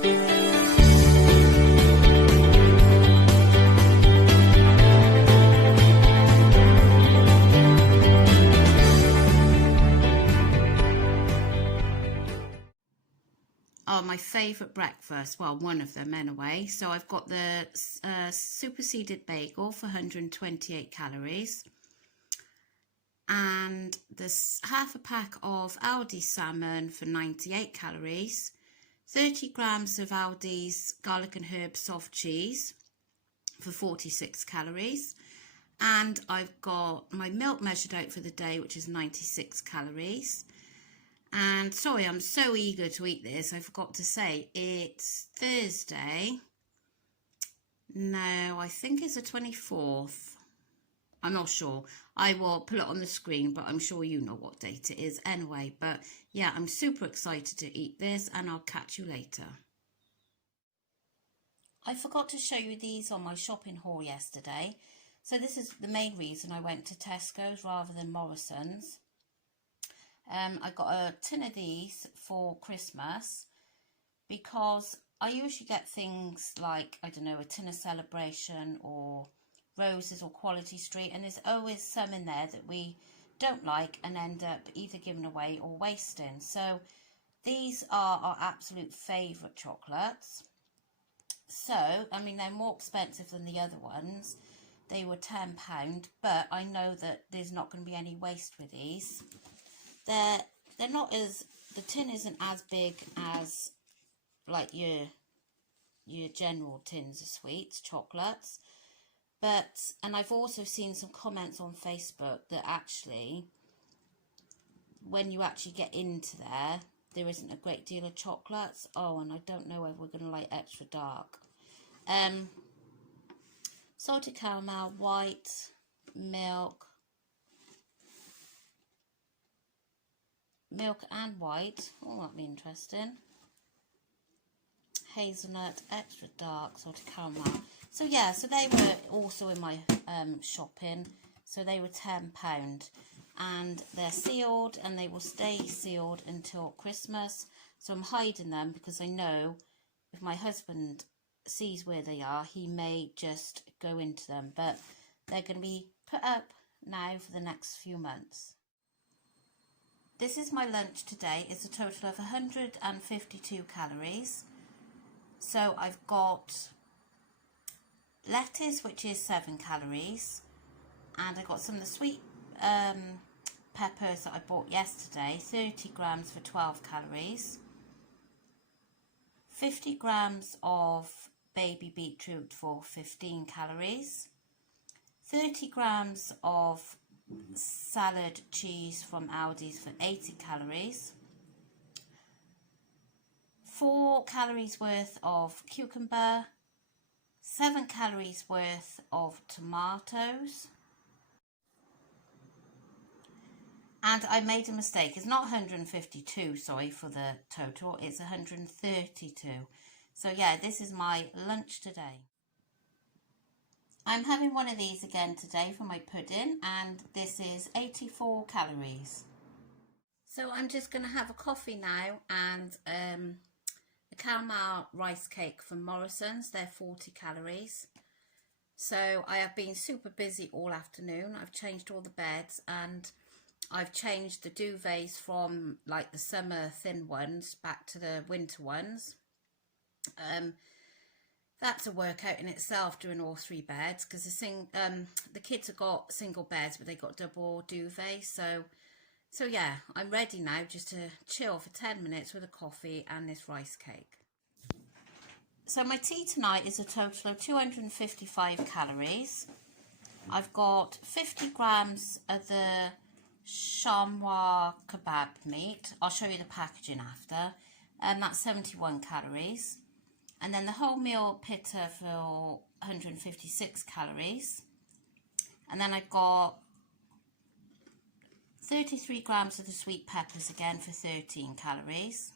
Oh, my favourite breakfast, well, one of them anyway. So I've got the superseded bagel for 128 calories, and this half a pack of Aldi's salmon for 98 calories, 30 grams of Aldi's garlic and herb soft cheese for 46 calories, and I've got my milk measured out for the day, which is 96 calories. And sorry, I'm so eager to eat this. I forgot to say it's Thursday. No, I think it's the 24th. I'm not sure. I will put it on the screen, but I'm sure you know what date it is anyway. But yeah, I'm super excited to eat this, and I'll catch you later. I forgot to show you these on my shopping haul yesterday. So this is the main reason I went to Tesco's rather than Morrison's. I got a tin of these for Christmas because I usually get things like, I don't know, a tin of Celebration or Roses or Quality Street, and there's always some in there that we don't like and end up either giving away or wasting. So these are our absolute favourite chocolates. So, I mean, they're more expensive than the other ones. They were £10, but I know that there's not going to be any waste with these. They're not as, the tin isn't as big as like your general tins of sweets, chocolates. But, and I've also seen some comments on Facebook that actually, when you actually get into there isn't a great deal of chocolates. Oh, and I don't know whether we're going to like extra dark. Salted caramel, white, milk and white. Oh, that'd be interesting. Hazelnut, extra dark, salted caramel. So yeah, so they were also in my shopping. So they were £10, and they're sealed, and they will stay sealed until Christmas. So I'm hiding them because I know if my husband sees where they are, he may just go into them. But they're going to be put up now for the next few months. This is my lunch today. It's a total of 152 calories. So I've got lettuce, which is 7 calories, and I got some of the sweet peppers that I bought yesterday, 30 grams for 12 calories, 50 grams of baby beetroot for 15 calories, 30 grams of salad cheese from Aldi's for 80 calories, 4 calories worth of cucumber, 7 calories worth of tomatoes. And I made a mistake. It's not 152, sorry, for the total. It's 132. So yeah, this is my lunch today. I'm having one of these again today for my pudding, and this is 84 calories. So I'm just going to have a coffee now and a caramel rice cake from Morrison's. They're 40 calories. So I have been super busy all afternoon. I've changed all the beds, and I've changed the duvets from like the summer thin ones back to the winter ones. That's a workout in itself, doing all 3 beds, because the kids have got single beds, but they got double duvets. So yeah, I'm ready now just to chill for 10 minutes with a coffee and this rice cake. So my tea tonight is a total of 255 calories. I've got 50 grams of the chamois kebab meat. I'll show you the packaging after. And that's 71 calories. And then the wholemeal pita for 156 calories. And then I've got 33 grams of the sweet peppers again for 13 calories.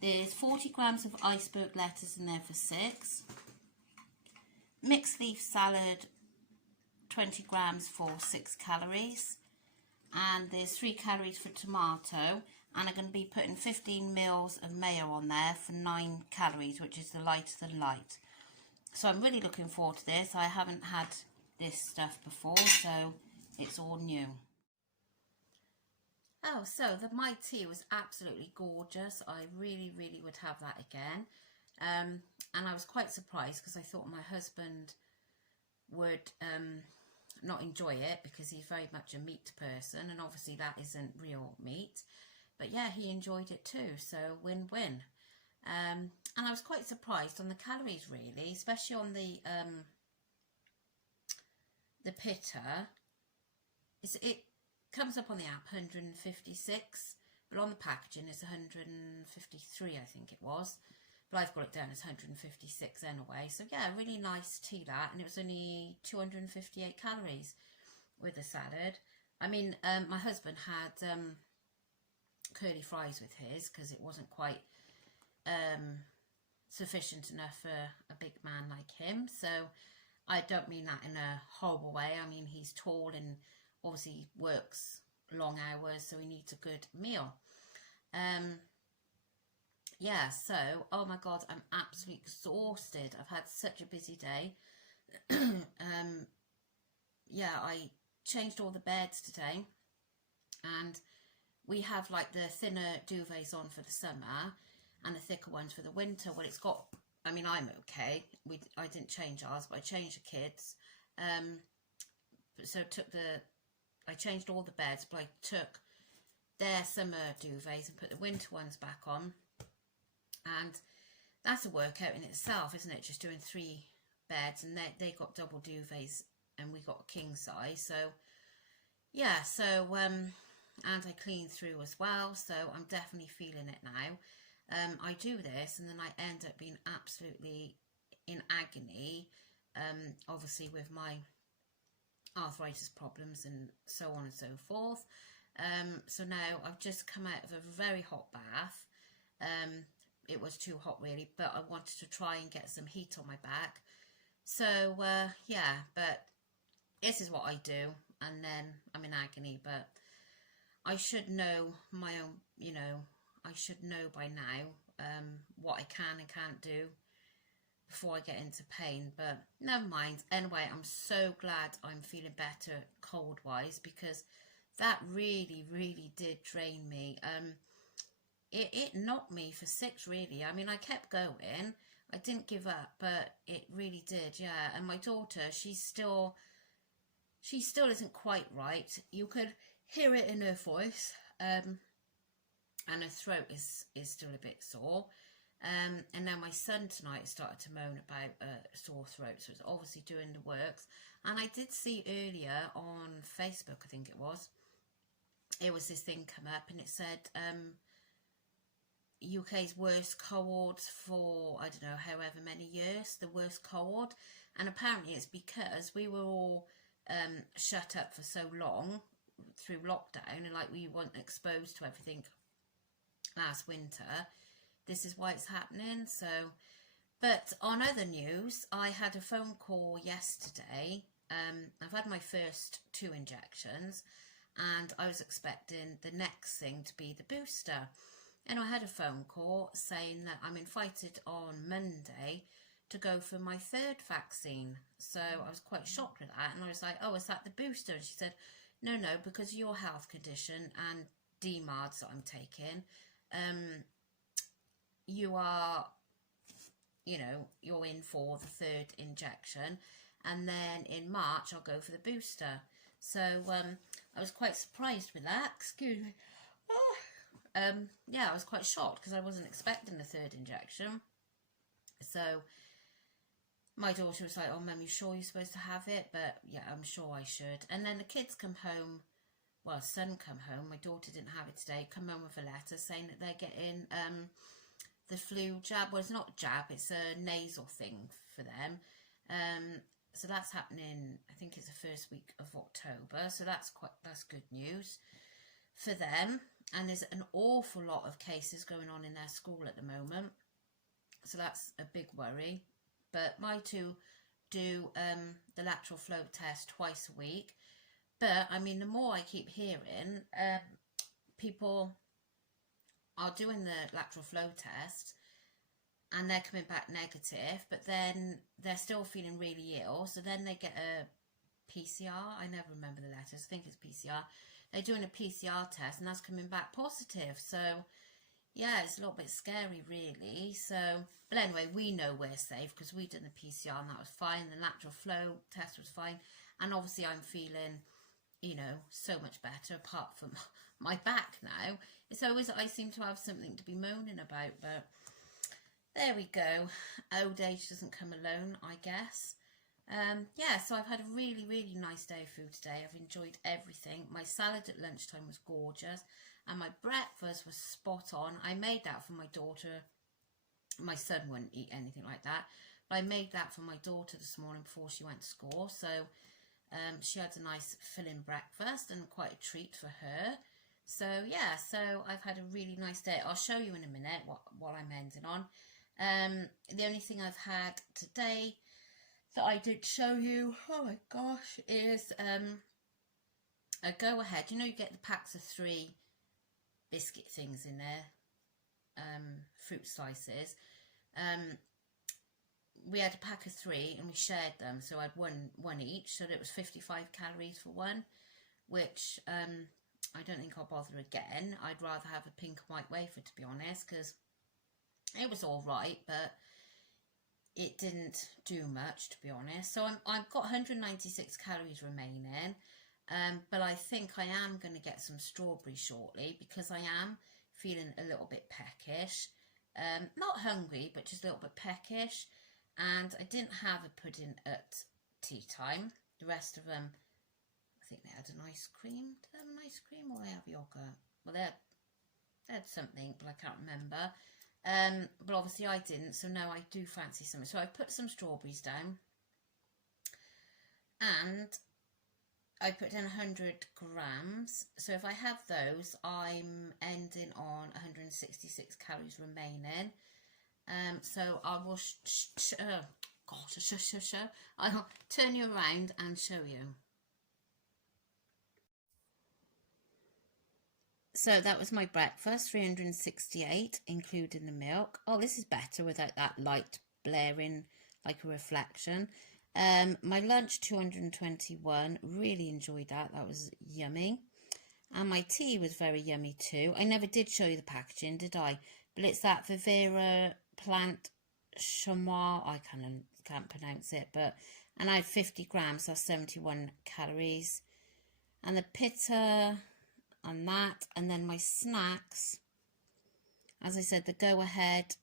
There's 40 grams of iceberg lettuce in there for 6. Mixed leaf salad, 20 grams for 6 calories. And there's 3 calories for tomato. and I'm going to be putting 15 mils of mayo on there for 9 calories, which is the lighter than light. So I'm really looking forward to this. I haven't had this stuff before, so it's all new. Oh, so my tea was absolutely gorgeous. I really, really would have that again. And I was quite surprised because I thought my husband would not enjoy it because he's very much a meat person, and obviously that isn't real meat. But yeah, he enjoyed it too, so win-win. And I was quite surprised on the calories, really, especially on the pitta. It comes up on the app 156, but on the packaging it's 153, I think it was. But I've got it down as 156 anyway. So yeah, really nice tea that, and it was only 258 calories with the salad. I mean, my husband had curly fries with his because it wasn't quite sufficient enough for a big man like him. So I don't mean that in a horrible way. I mean, he's tall and obviously works long hours, so he needs a good meal. Yeah, so, oh my God, I'm absolutely exhausted. I've had such a busy day. Yeah, I changed all the beds today, and we have like the thinner duvets on for the summer and the thicker ones for the winter. Well, it's got, I mean, I'm okay. I didn't change ours, but I changed the kids. So I changed all the beds, but I took their summer duvets and put the winter ones back on. And that's a workout in itself, isn't it? Just doing 3 beds, and they got double duvets and we got a king size. So yeah, so and I cleaned through as well, so I'm definitely feeling it now. I do this and then I end up being absolutely in agony, obviously with my arthritis problems and so on and so forth. So now I've just come out of a very hot bath. It was too hot really, but I wanted to try and get some heat on my back. So yeah, but this is what I do, and then I'm in agony. But I should know my own, you know, I should know by now what I can and can't do before I get into pain. But never mind. Anyway, I'm so glad I'm feeling better cold wise, because that really, really did drain me. It knocked me for 6 really. I mean, I kept going. I didn't give up, but it really did, yeah. And my daughter, she still isn't quite right. You could hear it in her voice, and her throat is still a bit sore. And now my son tonight started to moan about a sore throat, so it's obviously doing the works. And I did see earlier on Facebook, I think it was this thing come up, and it said UK's worst cohort for, I don't know, however many years, the worst cohort. And apparently it's because we were all shut up for so long through lockdown, and like we weren't exposed to everything last winter. This is why it's happening. So, but on other news, I had a phone call yesterday. I've had my first 2 injections, and I was expecting the next thing to be the booster. And I had a phone call saying that I'm invited on Monday to go for my 3rd vaccine. So I was quite shocked with that. And I was like, oh, is that the booster? And she said, no, because of your health condition and DMARDs that I'm taking, you are, you know, you're in for the 3rd injection. And then in March, I'll go for the booster. So I was quite surprised with that. Excuse me. Oh. Yeah, I was quite shocked because I wasn't expecting the 3rd injection. So my daughter was like, oh, Mum, you sure you're supposed to have it? But yeah, I'm sure I should. And then the kids come home, well, son come home, my daughter didn't have it today, come home with a letter saying that they're getting the flu jab. Well, it's not jab, it's a nasal thing for them. So that's happening, I think it's the 1st week of October. So that's good news for them. And there's an awful lot of cases going on in their school at the moment, so that's a big worry. But my 2 do the lateral flow test twice a week. But I mean, the more I keep hearing people are doing the lateral flow test and they're coming back negative, but then they're still feeling really ill. So then they get a PCR. I never remember the letters. I think it's PCR. They're doing a PCR test and that's coming back positive. So yeah, it's a little bit scary really. So, but anyway, we know we're safe because we did the PCR and that was fine. The lateral flow test was fine. And obviously I'm feeling, you know, so much better apart from my back now. It's always, I seem to have something to be moaning about, but there we go. Old age doesn't come alone, I guess. Yeah, so I've had a really, really nice day of food today. I've enjoyed everything. My salad at lunchtime was gorgeous and my breakfast was spot on. I made that for my daughter. My son wouldn't eat anything like that, but I made that for my daughter this morning before she went to school. So she had a nice filling breakfast and quite a treat for her. So yeah, so I've had a really nice day. I'll show you in a minute what I'm ending on. The only thing I've had today that I did show you, oh my gosh, is a go ahead. You know, you get the packs of 3 biscuit things in there, fruit slices. We had a pack of 3 and we shared them, so I had one each, so it was 55 calories for one, which I don't think I'll bother again. I'd rather have a pink and white wafer, to be honest, because it was all right, but it didn't do much, to be honest. So I've got 196 calories remaining, but I think I am going to get some strawberry shortly because I am feeling a little bit peckish. Not hungry, but just a little bit peckish. And I didn't have a pudding at tea time. The rest of them, I think they had an ice cream. Did they have an ice cream or they have yogurt? Well, they had something, but I can't remember. But obviously I didn't, so now I do fancy something. So I put some strawberries down. And I put down 100 grams. So if I have those, I'm ending on 166 calories remaining. So I will I'll turn you around and show you. So that was my breakfast, 368, including the milk. Oh, this is better without that light blaring like a reflection. My lunch, 221, really enjoyed that. That was yummy. And my tea was very yummy too. I never did show you the packaging, did I? But it's that Vivera plant chamois. I can't pronounce it, but and I had 50 grams, that's 71 calories. And the pitta and that, and then my snacks. As I said, the go ahead,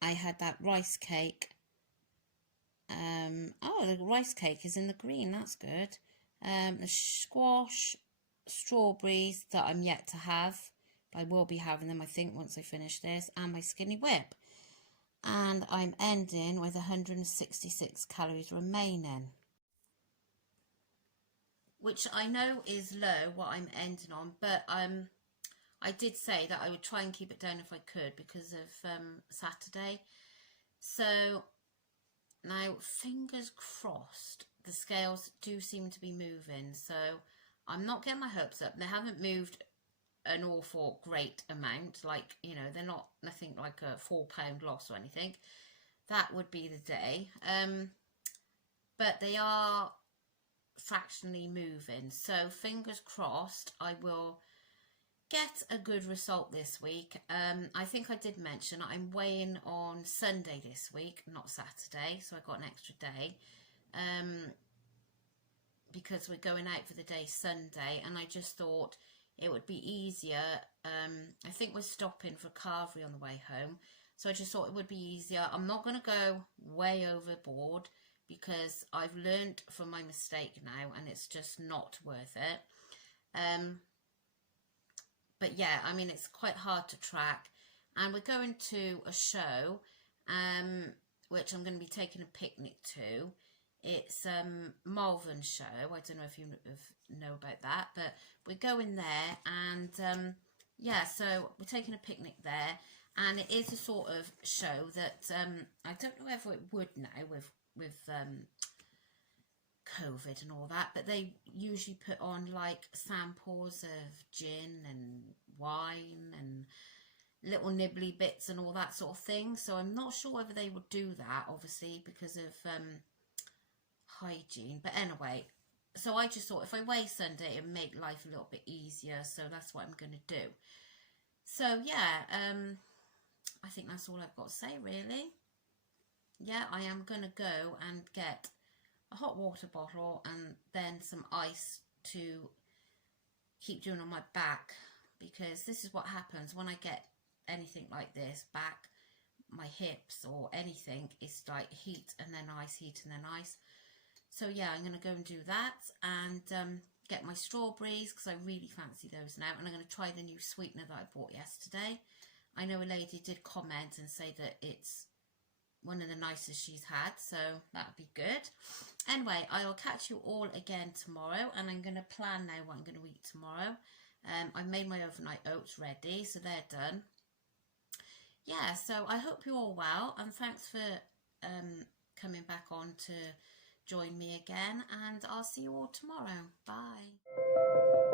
I had that rice cake. Oh, the rice cake is in the green, that's good. The squash, strawberries that I'm yet to have. I will be having them, I think, once I finish this, and my skinny whip. And I'm ending with 166 calories remaining, which I know is low, what I'm ending on, but I did say that I would try and keep it down if I could because of Saturday. So now, fingers crossed, the scales do seem to be moving, so I'm not getting my hopes up. They haven't moved an awful great amount, like, you know, they're not nothing like a £4 loss or anything. That would be the day. But they are fractionally moving, so fingers crossed I will get a good result this week. I think I did mention I'm weighing on Sunday this week, not Saturday, so I got an extra day. Because we're going out for the day Sunday, and I just thought it would be easier. I think we're stopping for carvery on the way home, so I just thought it would be easier. I'm not going to go way overboard because I've learned from my mistake now, and it's just not worth it. But yeah, I mean, it's quite hard to track, and we're going to a show, which I'm going to be taking a picnic to. It's Malvern show. I don't know if you know about that, but we're going there, and yeah, so we're taking a picnic there, and it is a sort of show that I don't know whether it would now with COVID and all that, but they usually put on like samples of gin and wine and little nibbly bits and all that sort of thing. So I'm not sure whether they would do that, obviously, because of hygiene. But anyway, so I just thought if I weigh Sunday, it would make life a little bit easier. So that's what I'm going to do. So yeah, I think that's all I've got to say, really. Yeah, I am going to go and get a hot water bottle and then some ice to keep doing on my back, because this is what happens when I get anything like this, back, my hips or anything, it's like heat and then ice, heat and then ice. So yeah, I'm going to go and do that and get my strawberries, because I really fancy those now, and I'm going to try the new sweetener that I bought yesterday. I know a lady did comment and say that it's one of the nicest she's had, so that'd be good. Anyway, I will catch you all again tomorrow, and I'm going to plan now what I'm going to eat tomorrow. I made my overnight oats ready, so they're done. Yeah, so I hope you're all well, and thanks for coming back on to join me again, and I'll see you all tomorrow. Bye.